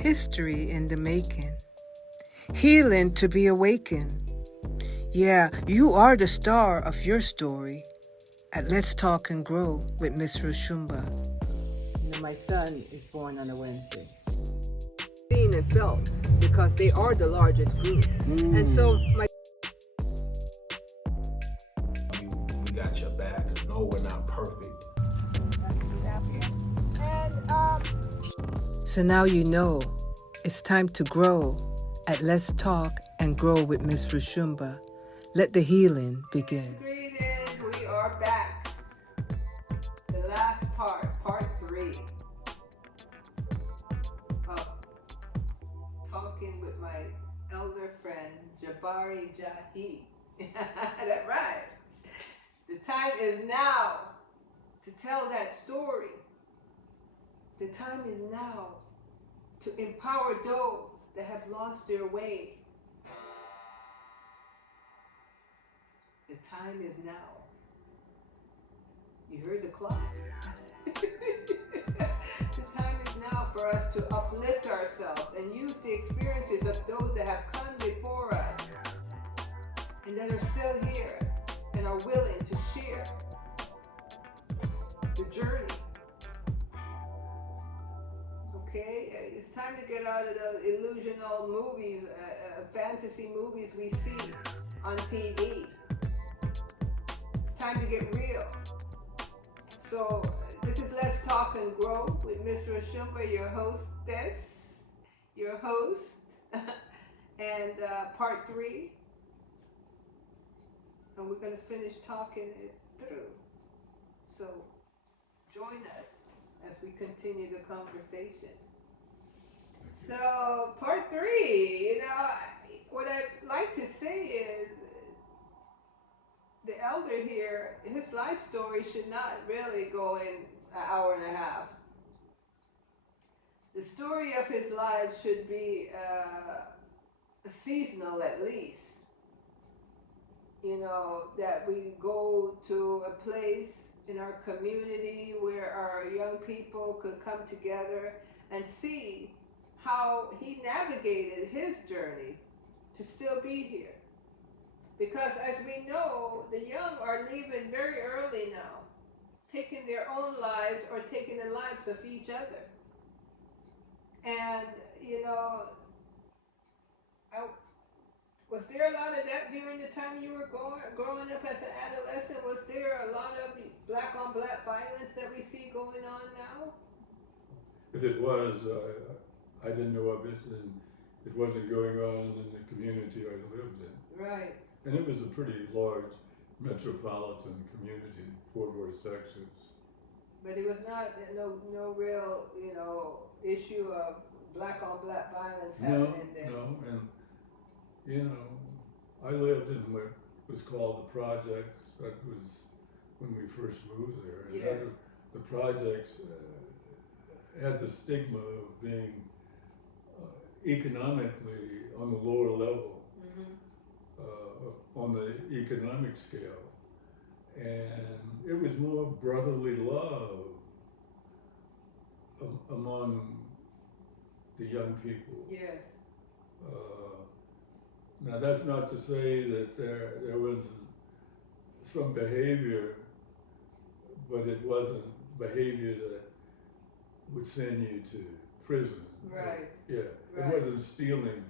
history in the making, healing to be awakened. Yeah, you are the star of your story at Let's Talk and Grow with Miss Roshumba. You know, my son is born on a Wednesday. Seen and felt because they are the largest group. And so my we got your back. No, we're not perfect. So now you know it's time to grow at Let's Talk and Grow with Miss Roshumba. Let the healing begin. Greetings, we are back. The last part 3 of talking with my elder friend Jabari Jahi. That's right. The time is now to tell that story. The time is now to empower those that have lost their way. The time is now. You heard the clock. The time is now for us to uplift ourselves and use the experiences of those that have come before us and that are still here and are willing to share the journey. Okay, it's time to get out of the illusional movies, fantasy movies we see on TV. It's time to get real. So this is Let's Talk and Grow with Miss Roshumba, your hostess, your host, and part 3. And we're going to finish talking it through. So join us as we continue the conversation. So part 3, what I'd like to say is the elder here, his life story should not really go in an hour and a half. The story of his life should be seasonal at least. That we go to a place in our community where our young people could come together and see how he navigated his journey to still be here. Because as we know, the young are leaving very early now, taking their own lives or taking the lives of each other. And, was there a lot of that during the time you were growing up as an adolescent? Was there a lot of black-on-black violence that we see going on now? If it was, I didn't know of it, and it wasn't going on in the community I lived in. Right. And it was a pretty large metropolitan community, Fort Worth, Texas. But it was not no real, issue of black-on-black violence happening there. No, and I lived in what was called the projects. That was when we first moved there. And yes. The projects had the stigma of being economically on the lower level, on the economic scale. And it was more brotherly love among the young people. Yes. Now that's not to say that there wasn't some behavior, but it wasn't behavior that would send you to prison. Right. Yeah. Right. It wasn't stealing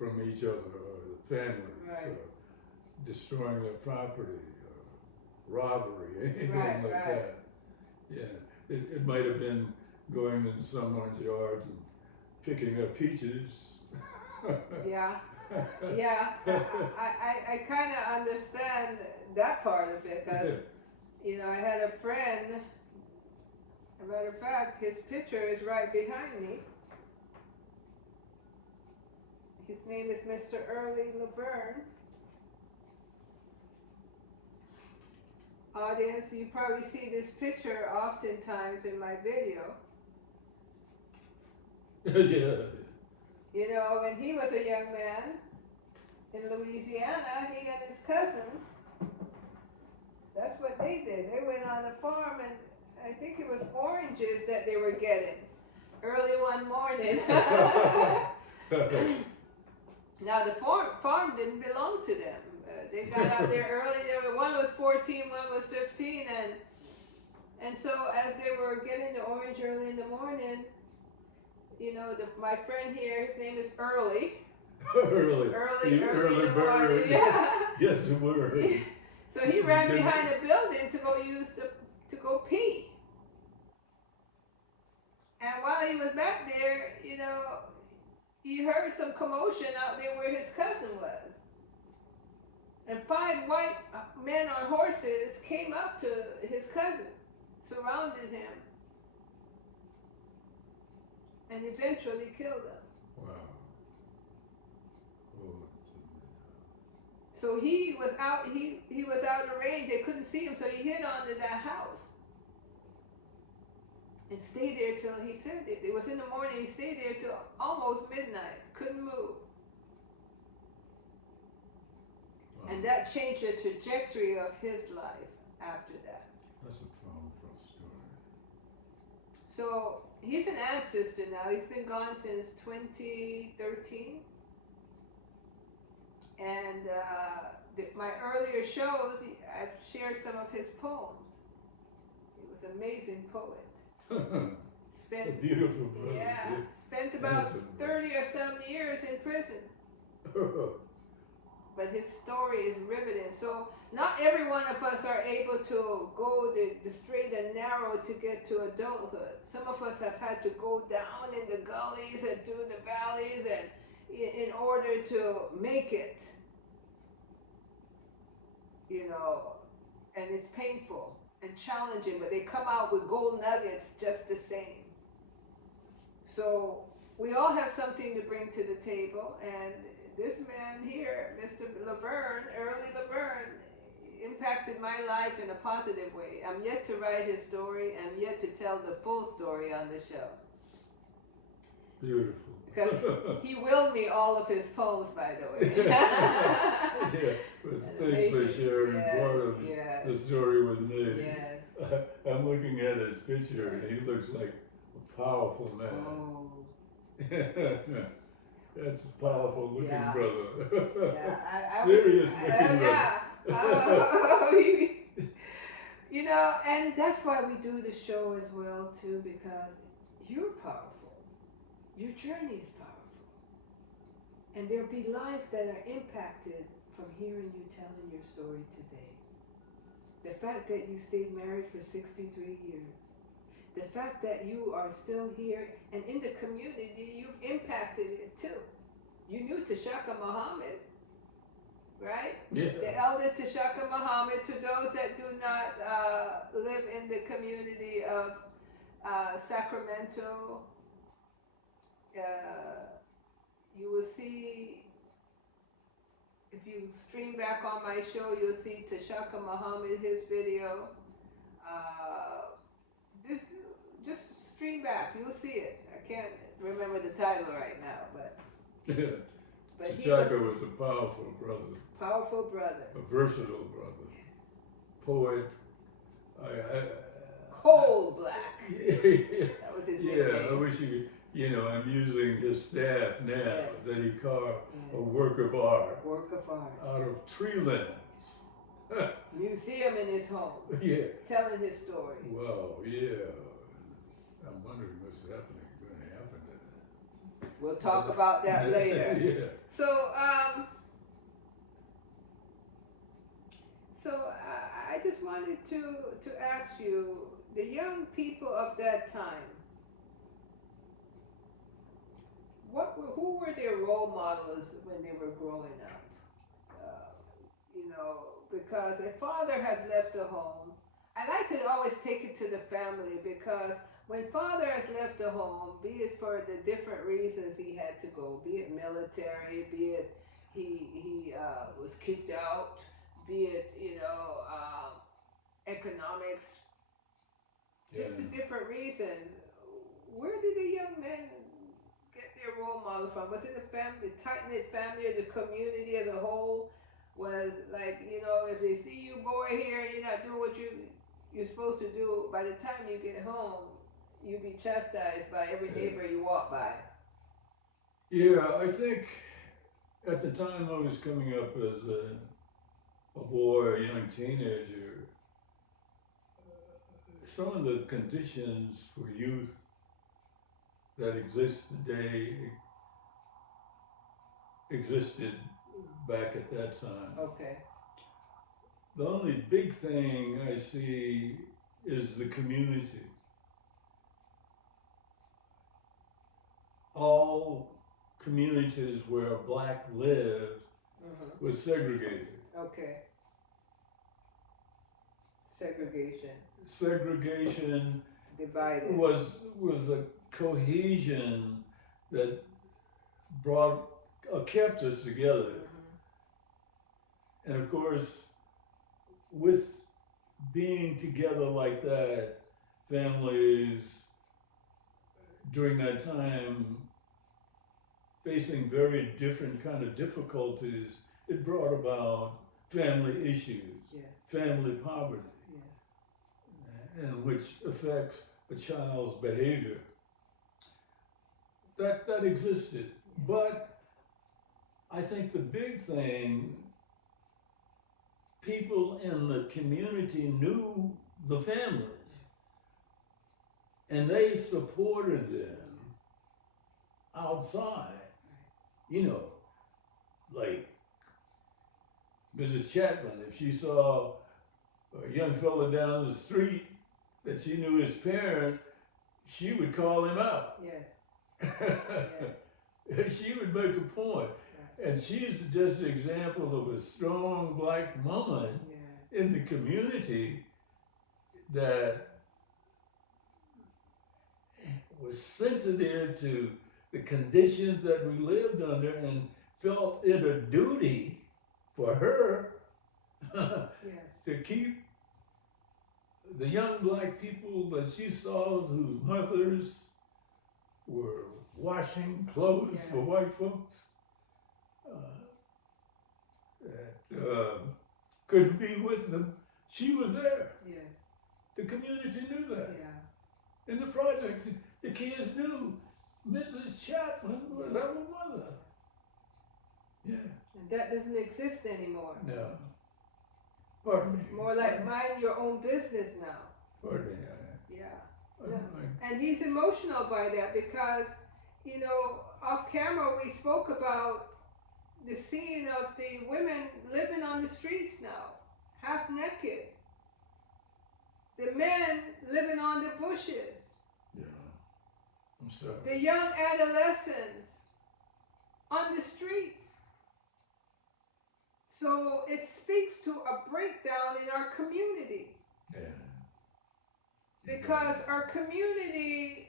from each other or the family. Right. So destroying their property, or robbery, anything right, like that. Yeah. It might have been going in someone's yard and picking up peaches. Yeah. I kind of understand that part of it because, I had a friend, as a matter of fact, his picture is right behind me. His name is Mr. Early Laverne. Audience, you probably see this picture oftentimes in my video. Yeah. When he was a young man in Louisiana, he and his cousin, that's what they did. They went on a farm and I think it was oranges that they were getting. early one morning. Now the farm didn't belong to them. They got out there early. One was 14, one was 15, and so as they were getting the orange early in the morning, you know, my friend here, his name is Early. Early Early bird. in the morning. Yeah. Yes, it were. So he ran behind the building to go pee. And while he was back there, you know, he heard some commotion out there where his cousin was. And 5 white men on horses came up to his cousin, surrounded him, and eventually killed him. Wow. Oh, so he was out. He was out of range. They couldn't see him, so he hid onto that house and stayed there till he said it was in the morning. He stayed there till almost midnight. Couldn't move. wow. And that changed the trajectory of his life after that. That's a powerful story. So he's an ancestor now. He's been gone since 2013. And my earlier shows, I've shared some of his poems. He was an amazing poet. A beautiful brother. Yeah, spent about 30 or some years in prison. But his story is riveting. So not every one of us are able to go the straight and narrow to get to adulthood. Some of us have had to go down in the gullies and through the valleys and in order to make it. You know, and it's painful and challenging, but they come out with gold nuggets just the same. So we all have something to bring to the table, and this man here, Mr. Laverne, Early Laverne, impacted my life in a positive way. I'm yet to write his story. I'm yet to tell the full story on the show. Beautiful. Because he willed me all of his poems, by the way. Yeah, but thanks for sharing part of the story with me. Yes. I'm looking at his picture, and he looks like a powerful man. Oh. That's a powerful looking Yeah. brother. Yeah, Serious looking brother. Yeah. You know, and that's why we do the show as well, too, because you're powerful. Your journey is powerful. And there'll be lives that are impacted from hearing you telling your story today. The fact that you stayed married for 63 years. The fact that you are still here and in the community, you've impacted it too. You knew Tashaka Muhammad, right? Yeah. The elder Tashaka Muhammad, to those that do not live in the community of Sacramento, you will see, if you stream back on my show, you'll see Tashaka Muhammad, his video. Just stream back, you'll see it. I can't remember the title right now, but he T'Chaka was a powerful brother. Powerful brother. A versatile brother. Yes. Poet. Coal Black. Yeah. That was his nickname. Yeah, I wish I'm using his staff now, Yes. that he carved Yes. a work of art Work of art. out of tree limbs. Museum in his home. Yeah. Telling his story. Wow, yeah. I'm wondering what's going to happen to that. We'll talk about that later. Yeah. So, I just wanted to ask you, the young people of that time, who were their role models when they were growing up? Because a father has left a home. I like to always take it to the family, because when father has left a home, be it for the different reasons he had to go, be it military, be it he was kicked out, be it economics, just the different reasons. Where did the young men get their role model from? Was it the family, tight-knit family, or the community as a whole? Was like, if they see you boy here and you're not doing what you're supposed to do, by the time you get home, you be chastised by every neighbor you walk by. Yeah, I think at the time I was coming up as a boy, a young teenager, some of the conditions for youth that exist today existed back at that time. Okay. The only big thing I see is the community. All communities where black lived was segregated. Okay. Segregation. Segregation Divided. was a cohesion that brought kept us together. And of course, with being together like that, families during that time facing very different kind of difficulties, it brought about family issues, Yes. family poverty, Yes. and which affects a child's behavior. That existed, but I think the big thing, people in the community knew the families, and they supported them outside. You know, like Mrs. Chapman, if she saw a young fella down the street that she knew his parents, she would call him out. Yes. She would make a point. And she's just an example of a strong black woman in the community that was sensitive to the conditions that we lived under and felt it a duty for her to keep the young black people that she saw whose mothers were washing clothes for white folks that couldn't be with them. She was there. Yes. The community knew that. Yeah. In the projects, the kids knew Mrs. Chapman was our mother. Yeah. And that doesn't exist anymore. No. Pardon me. It's more like mind your own business now. Pardon me. Yeah. And he's emotional by that because, you know, off camera we spoke about the scene of the women living on the streets now, half naked. The men living on the bushes. Yeah. I'm sorry. The young adolescents on the streets. So it speaks to a breakdown in our community. Yeah. Because our community,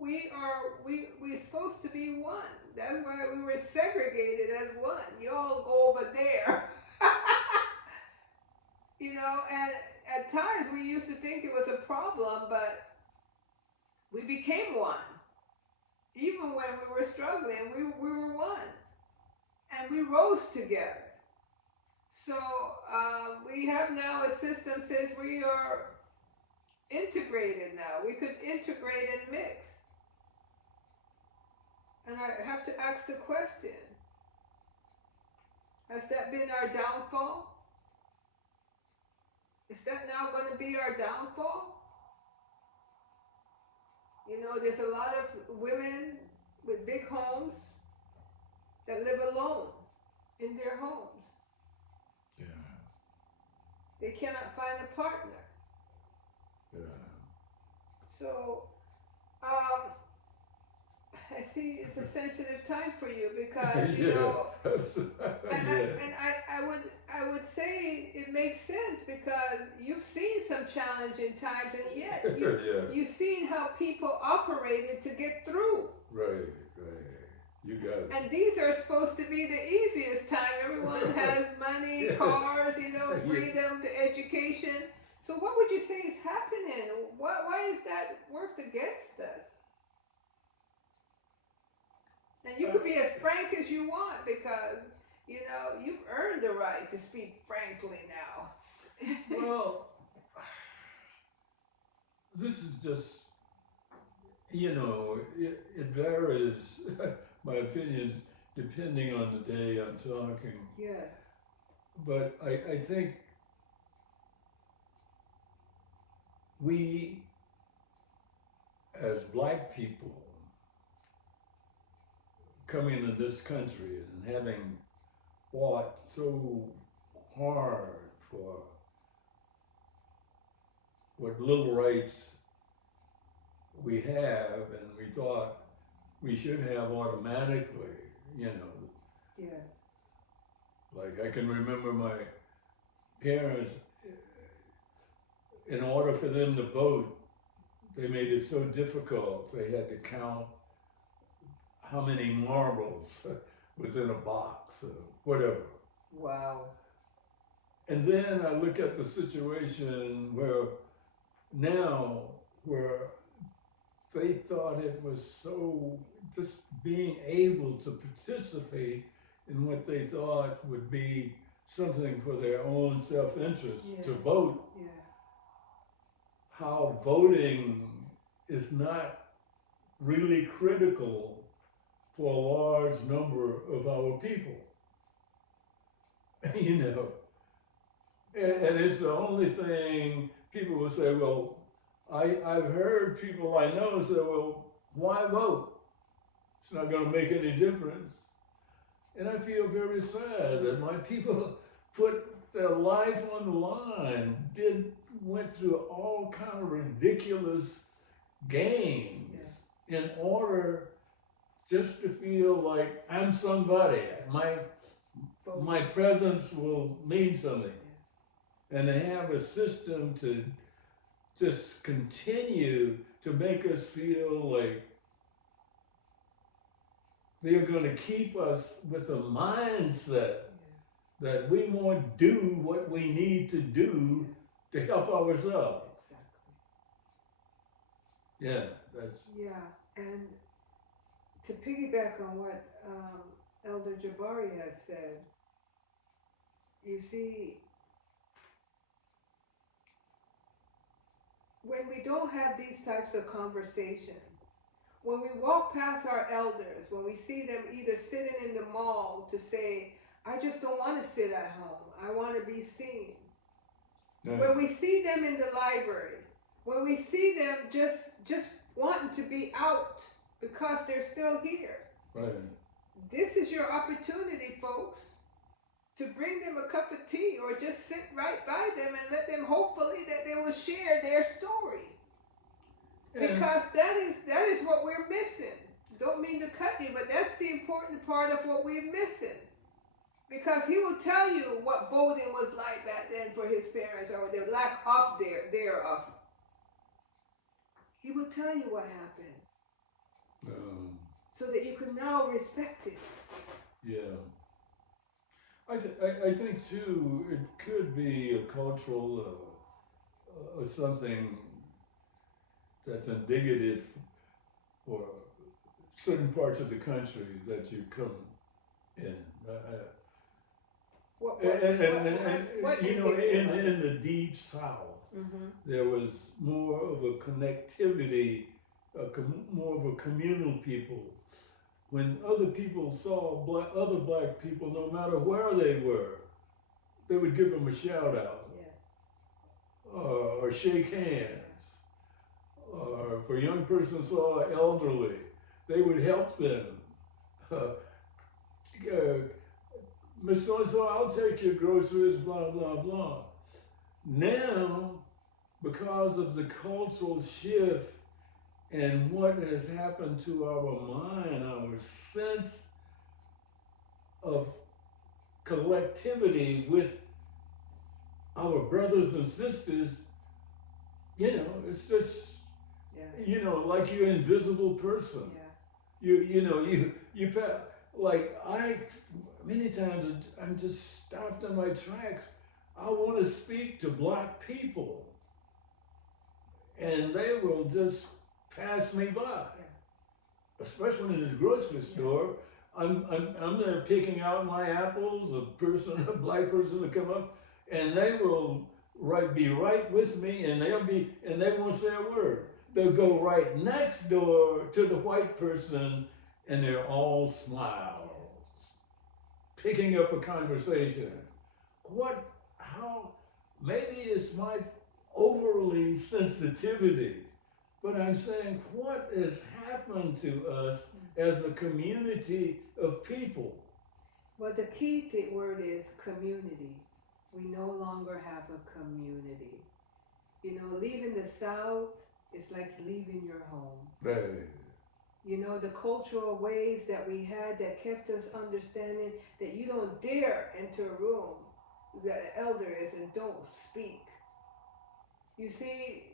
we're supposed to be one. That's why we were segregated as one. You all go over there. You know, and at times we used to think it was a problem, but we became one. Even when we were struggling, we were one. And we rose together. So we have now a system that says we are integrated now. We could integrate and mix. And I have to ask the question, has that been our downfall? Is that now going to be our downfall? You know, there's a lot of women with big homes that live alone in their homes. Yeah. They cannot find a partner. Yeah. So, I see it's a sensitive time for you because, you know, and I would say it makes sense because you've seen some challenging times and yet you've seen how people operated to get through. Right. You got it. And these are supposed to be the easiest time. Everyone has money, cars, you know, freedom to education. So what would you say is happening? Why is that worked against us? And you could be as frank as you want because, you know, you've earned the right to speak frankly now. Well, this is just you know, it varies, my opinions, depending on the day I'm talking. Yes. But I think we, as black people, coming to this country and having fought so hard for what little rights we have, and we thought we should have automatically, you know. Yes. Like I can remember my parents, in order for them to vote, they made it so difficult. They had to count how many marbles was in a box or whatever. Wow. And then I look at the situation where now, where they thought it was so, just being able to participate in what they thought would be something for their own self-interest, to vote, Yeah. how voting is not really critical for a large number of our people. You know, and it's the only thing people will say, well, I've heard people I know say, well, why vote? It's not going to make any difference. And I feel very sad that my people put their life on the line, went through all kind of ridiculous games in order just to feel like I'm somebody. My presence will mean something. And they have a system to just continue to make us feel like they're going to keep us with a mindset that we won't do what we need to do to help ourselves. Exactly. Yeah, that's. Yeah, and to piggyback on what Elder Jabari has said, you see, when we don't have these types of conversations, when we walk past our elders, when we see them either sitting in the mall to say, I just don't want to sit at home, I want to be seen. Yeah. When we see them in the library, when we see them just wanting to be out because they're still here. Right. This is your opportunity, folks, to bring them a cup of tea or just sit right by them and let them, hopefully, that they will share their story. Because that is what we're missing. Don't mean to cut you, but that's the important part of what we're missing. Because he will tell you what voting was like back then for his parents, or the lack of thereof. He will tell you what happened. So that you can now respect it. Yeah. I think too, it could be a cultural something that's indicative for certain parts of the country that you come in. You know, in the deep South, there was more of a connectivity, more of a communal people. When other people saw other black people, no matter where they were, they would give them a shout out, or shake hands. Or if a young person saw an elderly, they would help them. Miss So-and-so, I'll take your groceries, blah, blah, blah. Now, because of the cultural shift and what has happened to our mind, our sense of collectivity with our brothers and sisters, you know, it's just, you know, like you're an invisible person. You like many times I'm just stopped in my tracks. I want to speak to black people, and they will just pass me by. Especially in the grocery store, I'm there picking out my apples. A black person will come up, and they will be right with me, and they won't say a word. they'll go right next door to the white person and they're all smiles, picking up a conversation. How, maybe it's my overly sensitivity, but I'm saying what has happened to us as a community of people? Well, the key word is community. We no longer have a community. You know, leaving the South is like leaving your home. Right. You know, the cultural ways that we had that kept us understanding that you don't dare enter a room where the elder is and don't speak. You see,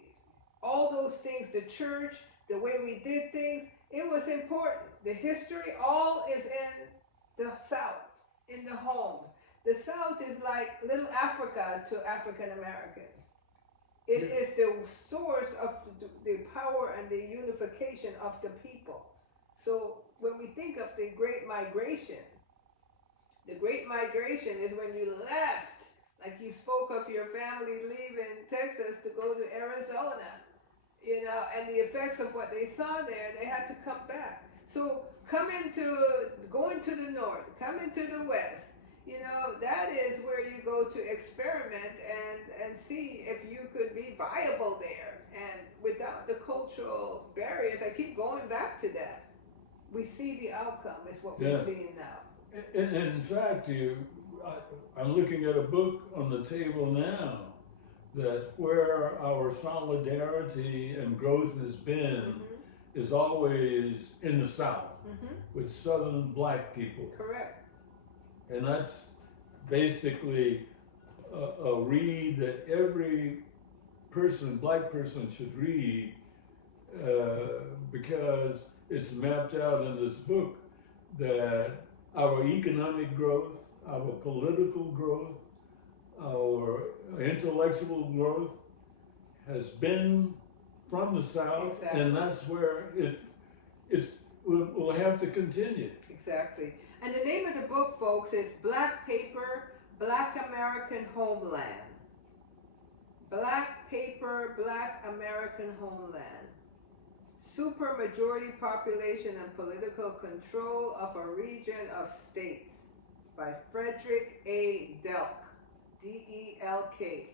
all those things, the church, the way we did things, it was important. The history, all is in the South, in the homes. The South is like little Africa to African Americans. It is the source of the power and the unification of the people. So when we think of the Great Migration is when you left, like you spoke of your family leaving Texas to go to Arizona, you know, and the effects of what they saw there, they had to come back. So going to the north, coming to the west, you know, that is where you go to experiment and see if you could be viable there. And without the cultural barriers, I keep going back to that. We see the outcome is what we're seeing now. And in fact, I'm looking at a book on the table now that where our solidarity and growth has been is always in the South with Southern black people. Correct. And that's basically a read that every black person should read because it's mapped out in this book that our economic growth, our political growth, our intellectual growth has been from the South, exactly. And that's where we'll have to continue. Exactly. And the name of the book, folks, is Black Paper, Black American Homeland. Black Paper, Black American Homeland. Supermajority Population and Political Control of a Region of States by Frederick A. Delk, D-E-L-K.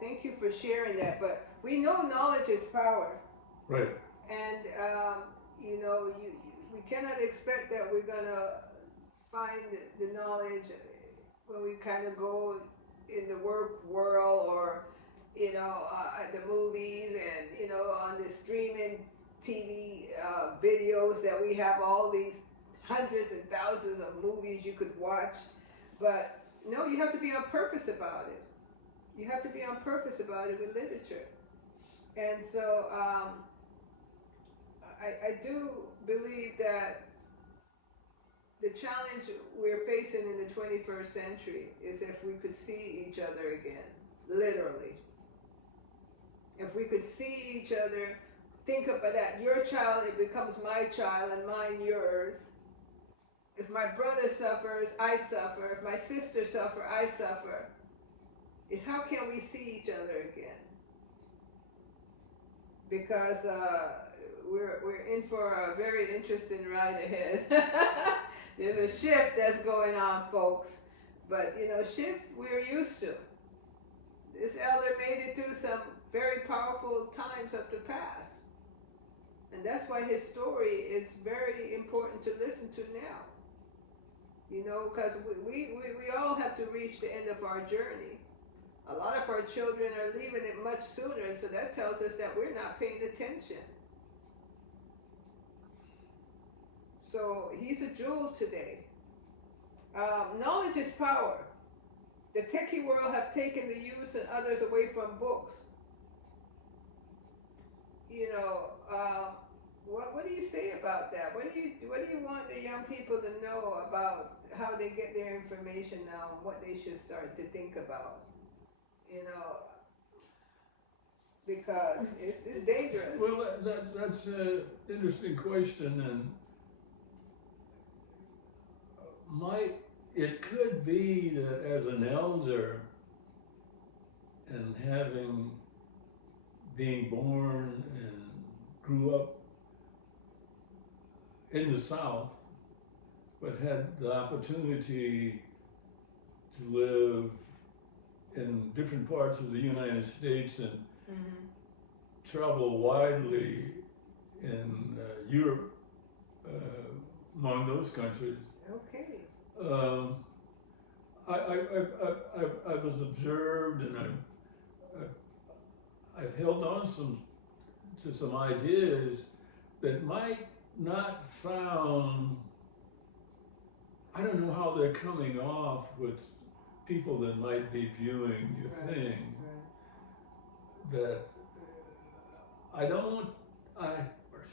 Thank you for sharing that, but we know knowledge is power. Right. And, you know, we cannot expect that we're going to find the knowledge when we kind of go in the work world or, you know, at the movies and, you know, on the streaming TV videos that we have all these hundreds and thousands of movies you could watch. But no, you have to be on purpose about it. You have to be on purpose about it with literature. And so I do believe that the challenge we're facing in the 21st century is if we could see each other again, literally. If we could see each other, think about that. Your child, it becomes my child and mine yours. If my brother suffers, I suffer. If my sister suffers, I suffer. It's how can we see each other again? Because we're in for a very interesting ride ahead. There's a shift that's going on, folks. But, you know, shift we're used to. This elder made it through some very powerful times of the past. And that's why his story is very important to listen to now. You know, because we all have to reach the end of our journey. A lot of our children are leaving it much sooner, so that tells us that we're not paying attention. So he's a jewel today. Knowledge is power. The techie world have taken the youth and others away from books. You know, what do you say about that? What do you want the young people to know about how they get their information now and what they should start to think about? You know, because it's dangerous. Well, that's an interesting question, and it could be that as an elder and having being born and grew up in the South, but had the opportunity to live in different parts of the United States and travel widely in Europe, among those countries. Okay. I was observed, and I've held on to some ideas that might not sound. I don't know how they're coming off with people that might be viewing your thing. Right. That I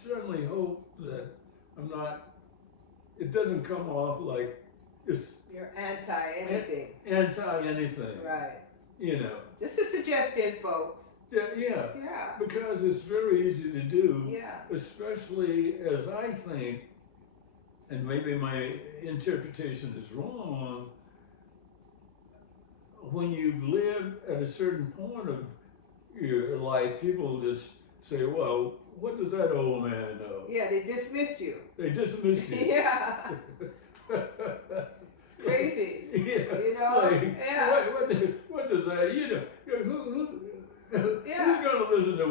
certainly hope that I'm not, it doesn't come off like it's You're anti anything. anti anything. Right. You know. Just a suggestion, folks. Yeah, Yeah. because it's very easy to do, Yeah. especially as I think, and maybe my interpretation is wrong, when you've lived at a certain point of your life, people just say, well, what does that old man know? Yeah, they dismiss you. They dismiss you. Yeah. It's crazy. Yeah. You know? Like, Yeah. what does that, who's Yeah. going to listen to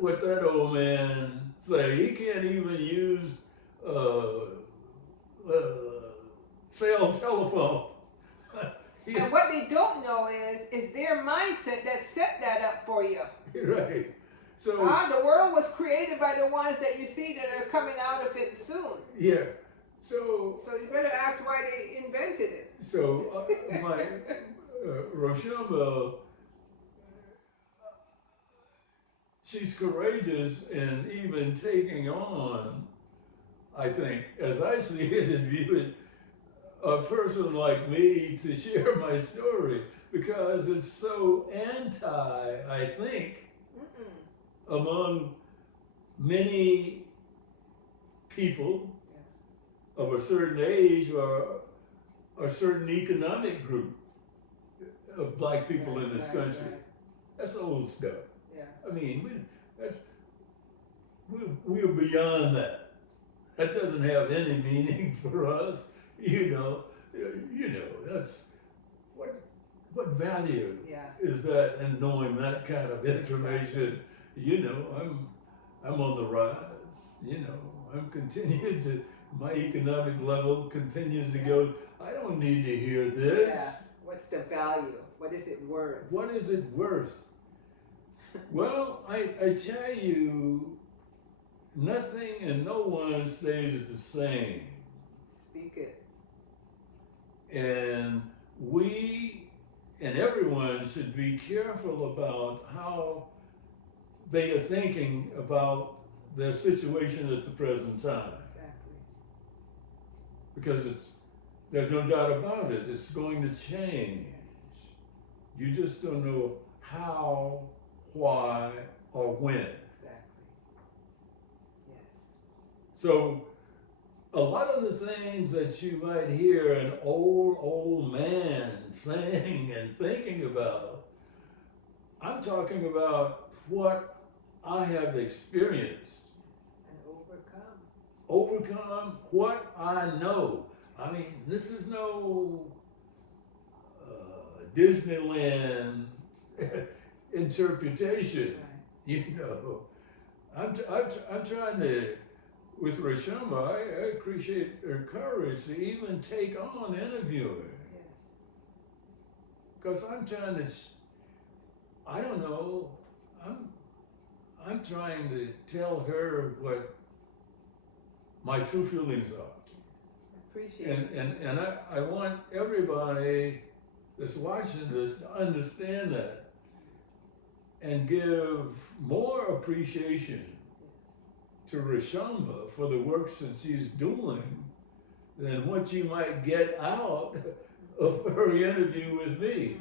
what that old man say? He can't even use cell telephone. And what they don't know is their mindset that set that up for you. Right. So The world was created by the ones that you see that are coming out of it soon. yeah. So you better ask why they invented it. so my Roshumba, she's courageous in even taking on, I think, as I see it and view it, a person like me to share my story, because it's so anti, I think, among many people of a certain age or a certain economic group of black people in this country. Right. That's old stuff. Yeah. I mean, we're beyond that. That doesn't have any meaning for us. You know, that's what value is that in knowing that kind of information? You know, I'm on the rise. You know, I'm continuing to, my economic level continues to go. I don't need to hear this. Yeah. What's the value? What is it worth? What is it worth? Well, I tell you, nothing and no one stays the same. Speak it. And we and everyone should be careful about how they are thinking about their situation at the present time. Exactly. Because there's no doubt about it, it's going to change. You just don't know how, why, or when. Exactly. Yes. So a lot of the things that you might hear an old man saying and thinking about, I'm talking about what I have experienced. And overcome. Overcome what I know. I mean, this is no Disneyland interpretation. Right. You know, I'm trying to, with Roshumba, I appreciate her courage to even take on interviewing. Yes. Because I'm trying to, I don't know, I'm trying to tell her what my true feelings are. Yes. Appreciate it. And I want everybody that's watching this to understand that and give more appreciation to Roshumba for the work that she's doing than what you might get out of her interview with me.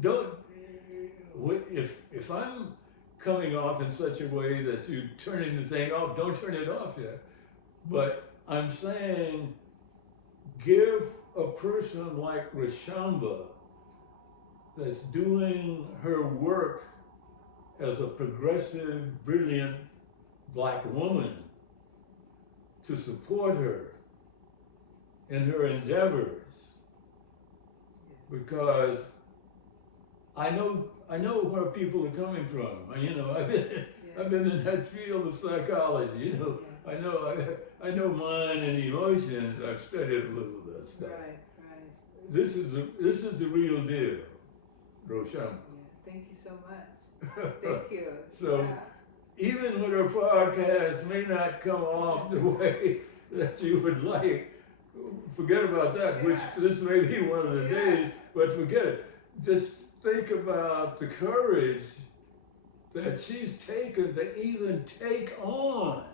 Don't, if I'm coming off in such a way that you're turning the thing off, don't turn it off yet. But I'm saying, give a person like Roshumba that's doing her work as a progressive, brilliant black woman to support her in her endeavors, because I know where people are coming from. I've been in that field of psychology. I know mind and emotions. I've studied a little of that stuff. Right. This is the real deal, Roshumba. Yeah. Thank you so much. Thank you. So yeah. even when our podcast may not come off the way that you would like, forget about that, which this may be one of the days, but forget it. Just think about the courage that she's taken to even take on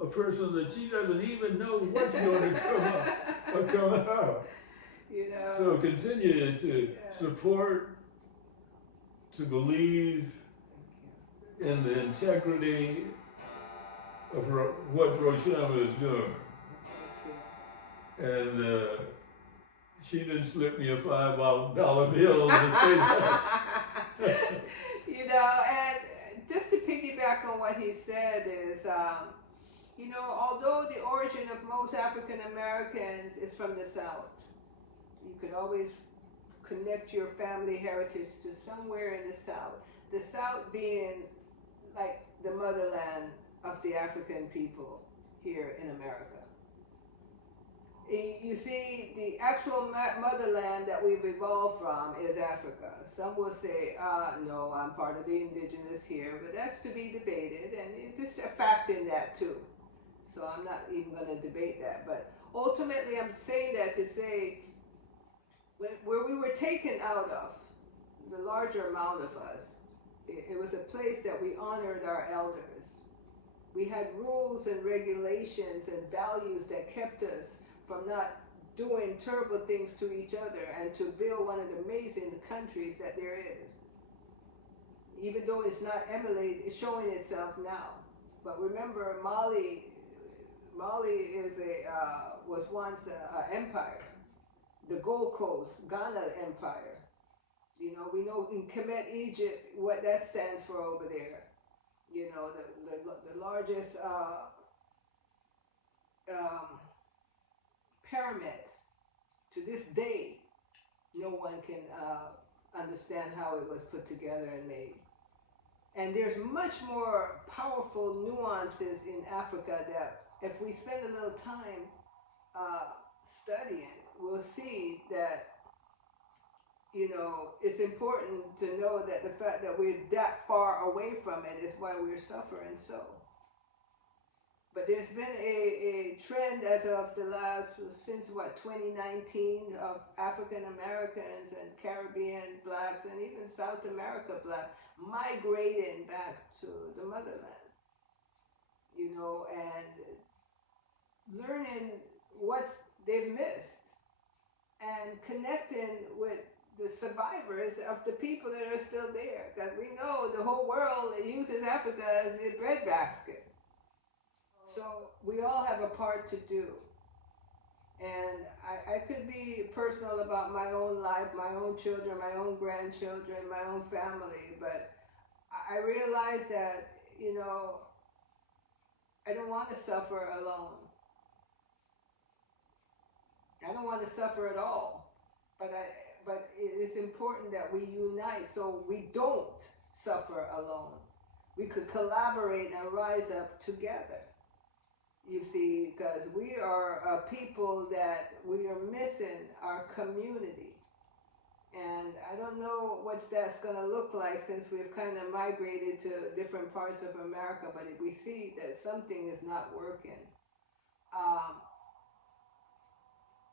a person that she doesn't even know what's going to come up or come out. So continue to support, to believe in the integrity of what Roshumba is doing. And she didn't slip me a $5 bill to say that. And just to piggyback on what he said is, although the origin of most African Americans is from the South, you could always connect your family heritage to somewhere in the South. The South being like the motherland of the African people here in America. You see, the actual motherland that we've evolved from is Africa. Some will say, no, I'm part of the indigenous here, but that's to be debated, and it's a fact in that too. So I'm not even going to debate that. But ultimately, I'm saying that to say, where we were taken out of, the larger amount of us, it was a place that we honored our elders. We had rules and regulations and values that kept us from not doing terrible things to each other and to build one of the amazing countries that there is. Even though it's not it's showing itself now. But remember, Mali is was once an empire. The Gold Coast, Ghana Empire. We know in Kemet, Egypt, what that stands for over there. The largest pyramids. To this day, no one can understand how it was put together and made. And there's much more powerful nuances in Africa that if we spend a little time studying, we'll see that it's important to know that the fact that we're that far away from it is why we're suffering so. But there's been a trend as of since 2019, of African Americans and Caribbean blacks and even South America black migrating back to the motherland, and learning what they've missed and connecting with the survivors of the people that are still there. Because we know the whole world uses Africa as a breadbasket. So we all have a part to do. And I could be personal about my own life, my own children, my own grandchildren, my own family, but I realize that, I don't want to suffer alone. I don't want to suffer at all. But it is important that we unite so we don't suffer alone. We could collaborate and rise up together. You see, because we are a people that we are missing our community. And I don't know what that's going to look like since we've kind of migrated to different parts of America, but we see that something is not working.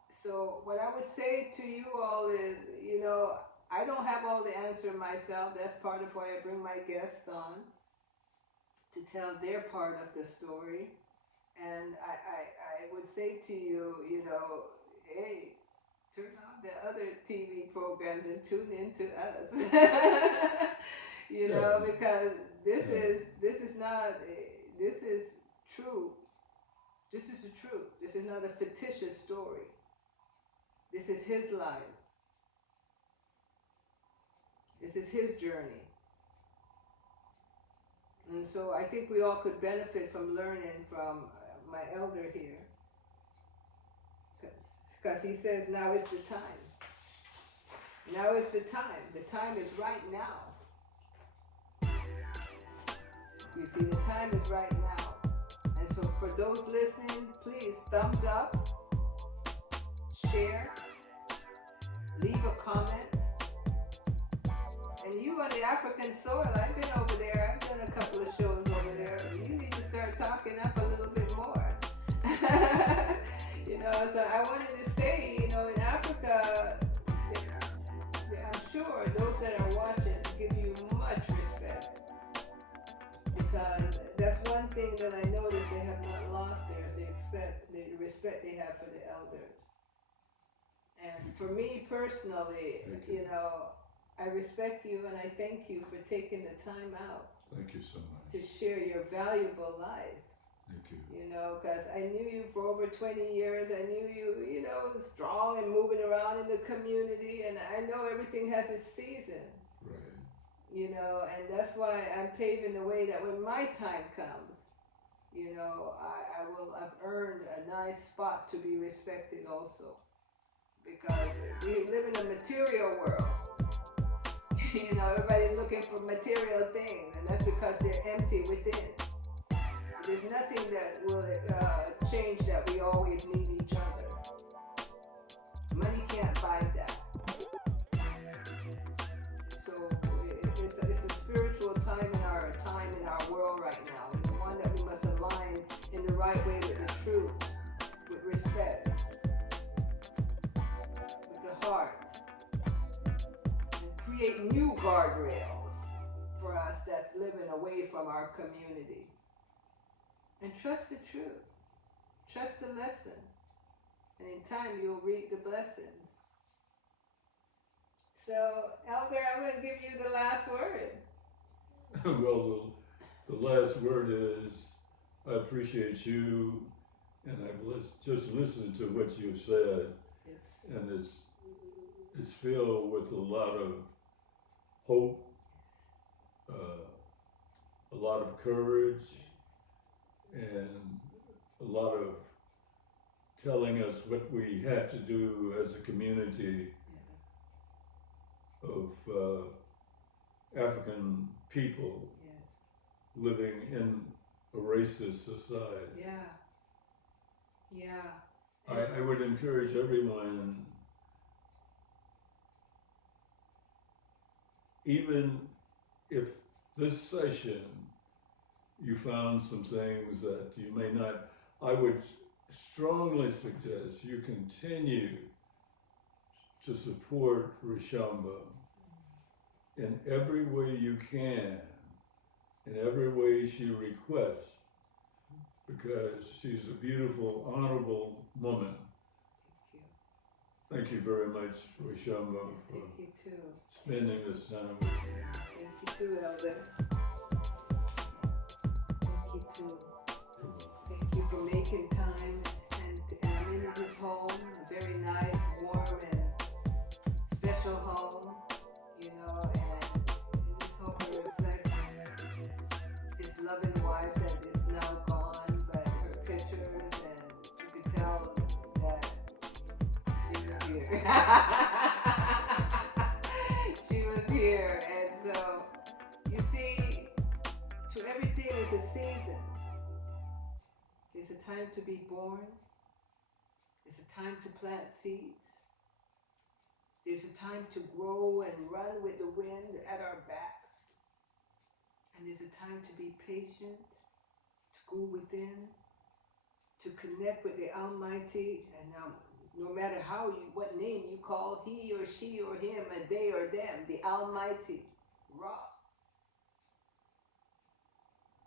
So what I would say to you all is, I don't have all the answer myself. That's part of why I bring my guests on to tell their part of the story. And I would say to you, hey, turn on the other TV programs and tune into us. Because this is true. This is the truth. This is not a fictitious story. This is his life. This is his journey. And so I think we all could benefit from learning from my elder here. Because he says now is the time. Now is the time. The time is right now. You see, the time is right now. And so for those listening, please thumbs up, share, leave a comment. And you on the African soil, I've been over there. I've done a couple of shows over there. You need to start talking up a little bit more. You know, so I wanted to say, you know, in Africa, I'm sure those that are watching give you much respect. Because that's one thing that I noticed they have not lost there is the respect they have for the elders. And for me personally, you know, I respect you and I thank you for taking the time out. Thank you so much. To share your valuable life. Thank you. You know, because I knew you for over 20 years. I knew you, you know, strong and moving around in the community. And I know everything has its season. Right. You know, and that's why I'm paving the way that when my time comes, you know, I will have earned a nice spot to be respected also. Because we live in a material world. You know, everybody's looking for material things, and that's because they're empty within. There's nothing that will change that we always need each other. Money can't buy that. So it's a spiritual time in our world right now. It's one that we must align in the right way with the truth, with respect, with the heart. Create new guardrails for us that's living away from our community. And trust the truth. Trust the lesson. And in time you'll reap the blessings. So, Elder, I'm going to give you the last word. Well, the last word is I appreciate you, and I've just listened to what you said. Yes. And it's filled with a lot of hope, a lot of courage, and a lot of telling us what we have to do as a community of African people living in a racist society. Yeah. I would encourage everyone, even if this session you found some things that you may not, I would strongly suggest you continue to support Roshumba in every way you can, in every way she requests, because she's a beautiful, honorable woman. Thank you very much, Roshumba, for spending this time with me. Thank you too, Elder. Thank you too. Thank you for making time, and I'm in his home, a very nice, warm, and special home, you know, and I just hope it reflects his loving wife that is now gone, but her pictures, and you could tell that she was here. She was here, and so, you see, to everything is a season. There's a time to be born. There's a time to plant seeds. There's a time to grow and run with the wind at our backs. And there's a time to be patient, to go within, to connect with the Almighty. And no matter what name you call, he or she or him, a they or them, the Almighty, Ra.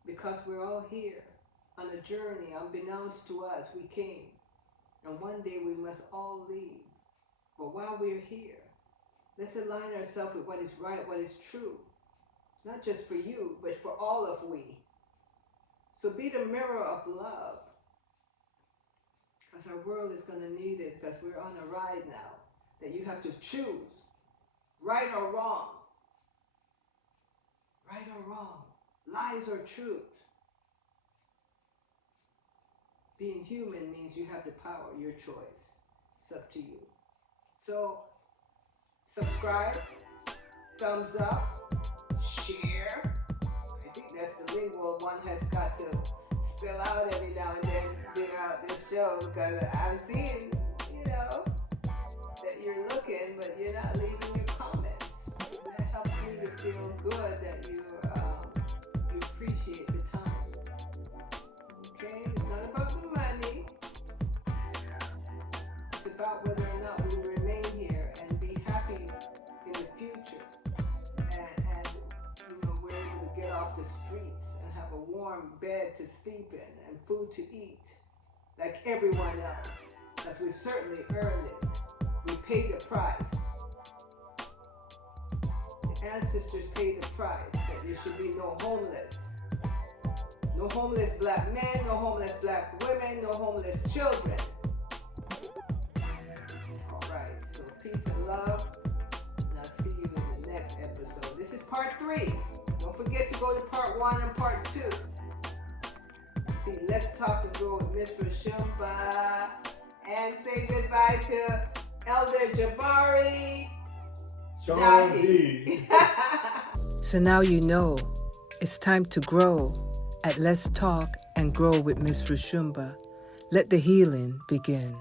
Because we're all here on a journey, unbeknownst to us, we came. And one day we must all leave. But while we're here, let's align ourselves with what is right, what is true. Not just for you, but for all of we. So be the mirror of love. Because our world is going to need it, because we're on a ride now. That you have to choose, right or wrong. Right or wrong. lies or truth. Being human means you have the power, your choice. It's up to you. So, subscribe, thumbs up, share. I think that's the lingual one has got to spill out every now and then throughout this show, because I've seen, that you're looking, but you're not leaving your comments. That helps me to feel good that you appreciate the time. Okay, it's not about the money. It's about whether or not we remain here and be happy in the future, and we're able to get off the streets and have a warm bed to sleep in and food to eat, like everyone else, as we've certainly earned it. We paid the price. The ancestors paid the price that there should be no homeless. No homeless black men, no homeless black women, no homeless children. Alright, so peace and love. And I'll see you in the next episode. This is part 3. Don't forget to go to part 1 and part 2. See, let's talk and grow with Miss Roshumba. And say goodbye to Elder Jabari Jahi. So now you know it's time to grow at Let's Talk and Grow with Miss Roshumba. Let the healing begin.